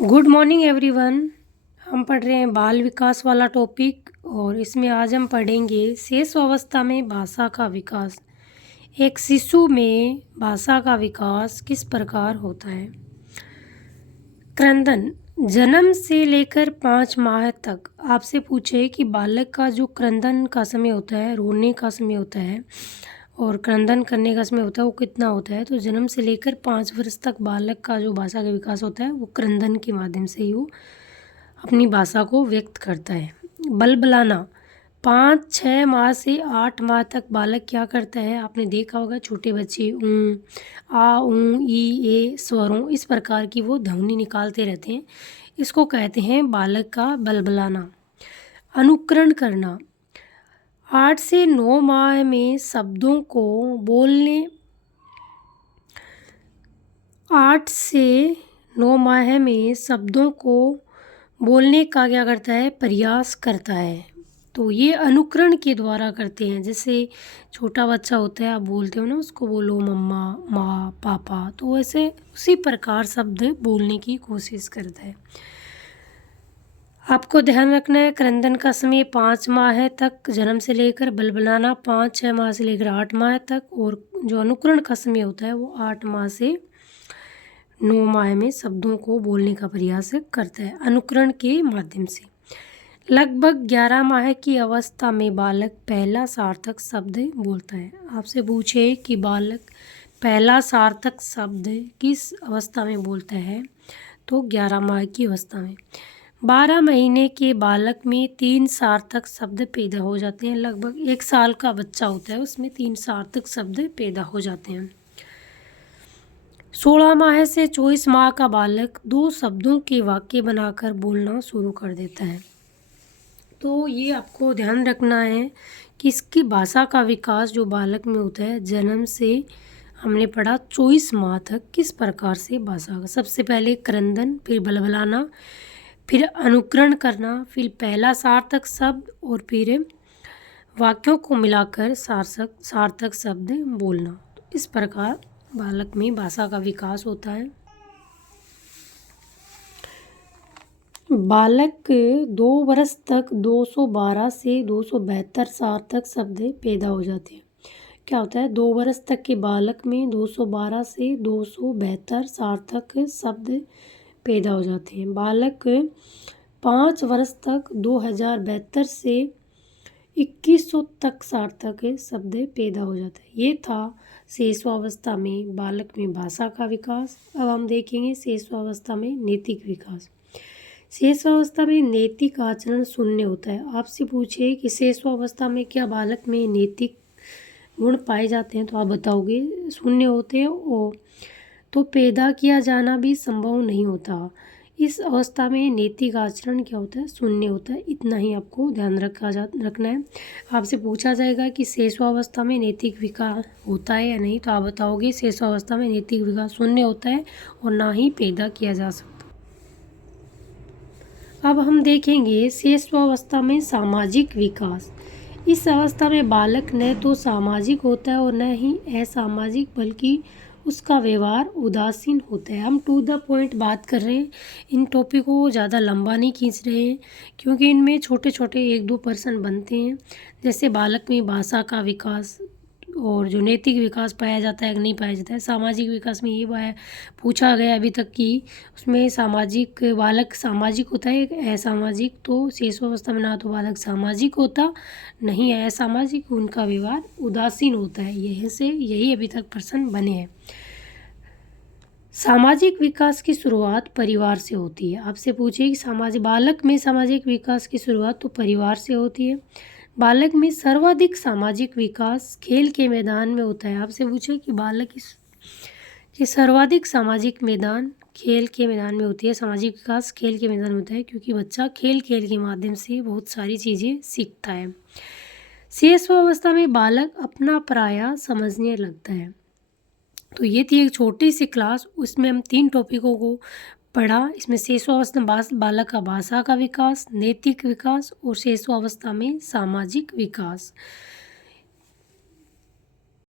Good morning everyone. हम पढ़ रहे हैं बाल विकास वाला टॉपिक और इसमें आज हम पढ़ेंगे शेष अवस्था में भाषा का विकास। एक शिशु में भाषा का विकास किस प्रकार होता है। क्रंदन जन्म से लेकर 5 माह तक आपसे पूछे कि बालक का जो क्रंदन का समय होता है, रोने का समय होता है और क्रंदन करने का समय होता है वो कितना होता है। तो जन्म से लेकर 5 वर्ष तक बालक का जो भाषा का विकास होता है वो क्रंदन के माध्यम से ही वो अपनी भाषा को व्यक्त करता है। बलबलाना 5-6 माह से 8 माह तक बालक क्या करता है, आपने देखा होगा छोटे बच्चे आ ई ए स्वरों इस प्रकार की वो ध्वनि निकालते रहते हैं। इसको कहते हैं बालक का बलबलाना। अनुकरण करना 8 से 9 माह में शब्दों को बोलने 8 से 9 माह में शब्दों को बोलने का क्या करता है, प्रयास करता है। तो ये अनुकरण के द्वारा करते हैं। जैसे छोटा बच्चा होता है, आप बोलते हो ना उसको, बोलो मम्मा, माँ, पापा, तो वैसे उसी प्रकार शब्द बोलने की कोशिश करता है। आपको ध्यान रखना है क्रंदन का समय 5 माह तक जन्म से लेकर, बलबलाना 5-6 माह से लेकर 8 माह तक, और जो अनुकरण का समय होता है वो 8 माह से 9 माह में शब्दों को बोलने का प्रयास करता है अनुकरण के माध्यम से। लगभग 11 माह की अवस्था में बालक पहला सार्थक शब्द बोलता है। आपसे पूछे कि बालक पहला सार्थक शब्द किस अवस्था में बोलता है, तो 11 माह की अवस्था में। 12 महीने के बालक में 3 सार्थक शब्द पैदा हो जाते हैं। लगभग 1 साल का बच्चा होता है, उसमें 3 सार्थक शब्द पैदा हो जाते हैं। 16 माह से 24 माह का बालक 2 शब्दों के वाक्य बनाकर बोलना शुरू कर देता है। तो ये आपको ध्यान रखना है कि इसकी भाषा का विकास जो बालक में होता है जन्म से, हमने पढ़ा 24 माह तक किस प्रकार से भाषा का, सबसे पहले क्रंदन, फिर बलबलाना, फिर अनुकरण करना, फिर पहला सार्थक शब्द और फिर वाक्यों को मिलाकर सार्थक शब्द बोलना। तो इस प्रकार बालक में भाषा का विकास होता है। बालक 2 वर्ष तक 212 से 272 सार्थक शब्द पैदा हो जाते हैं। क्या होता है, 2 वर्ष तक के बालक में 212 से 272 सार्थक शब्द पैदा हो जाते हैं। बालक 5 वर्ष तक 2072 से 2100 तक सार्थक शब्द पैदा हो जाता है। ये था शेषावस्था में बालक में भाषा का विकास। अब हम देखेंगे शेषावस्था में नैतिक विकास। शेषावस्था में नैतिक आचरण शून्य होता है। आपसे पूछे कि शेषावस्था में क्या बालक में नैतिक गुण पाए जाते हैं, तो आप बताओगे शून्य होते हैं, और तो पैदा किया जाना भी संभव नहीं होता। इस अवस्था में नैतिक आचरण क्या होता है, शून्य होता है। इतना ही आपको ध्यान रखना है। आपसे पूछा जाएगा कि शेषावस्था में नैतिक विकास होता है या नहीं, तो आप बताओगे शेषावस्था में नैतिक विकास शून्य होता है और ना ही पैदा किया जा सकता। अब हम देखेंगे शेषावस्था में सामाजिक विकास। इस अवस्था में बालक न तो सामाजिक होता है और न ही असामाजिक, बल्कि उसका व्यवहार उदासीन होता है। हम टू द पॉइंट बात कर रहे हैं, इन टॉपिक को ज़्यादा लंबा नहीं खींच रहे हैं, क्योंकि इनमें छोटे छोटे 1-2 पर्सन बनते हैं। जैसे बालक में भाषा का विकास और जो नैतिक विकास पाया जाता है कि नहीं पाया जाता है। सामाजिक विकास में ये पूछा गया अभी तक कि उसमें सामाजिक, बालक सामाजिक होता है असामाजिक। तो शेषावस्था में ना तो बालक सामाजिक होता, नहीं असामाजिक, उनका व्यवहार उदासीन होता है। यही अभी तक पर्सन बने हैं। सामाजिक विकास की शुरुआत परिवार से होती है। आपसे पूछिए कि बालक में सामाजिक विकास की शुरुआत तो परिवार से होती है। बालक में सर्वाधिक सामाजिक विकास खेल के मैदान में होता है। आपसे पूछे कि बालक की सर्वाधिक सामाजिक मैदान खेल के मैदान में होती है। सामाजिक विकास खेल के मैदान में होता है, क्योंकि बच्चा खेल के माध्यम से बहुत सारी चीज़ें सीखता है। शेषावस्था में बालक अपना पराया समझने लगता है। तो ये थी एक छोटी सी क्लास, उसमें हम 3 टॉपिकों को पढ़ा। इसमें शेषावस्था बालक का भाषा का विकास, नैतिक विकास और शेषावस्था में सामाजिक विकास।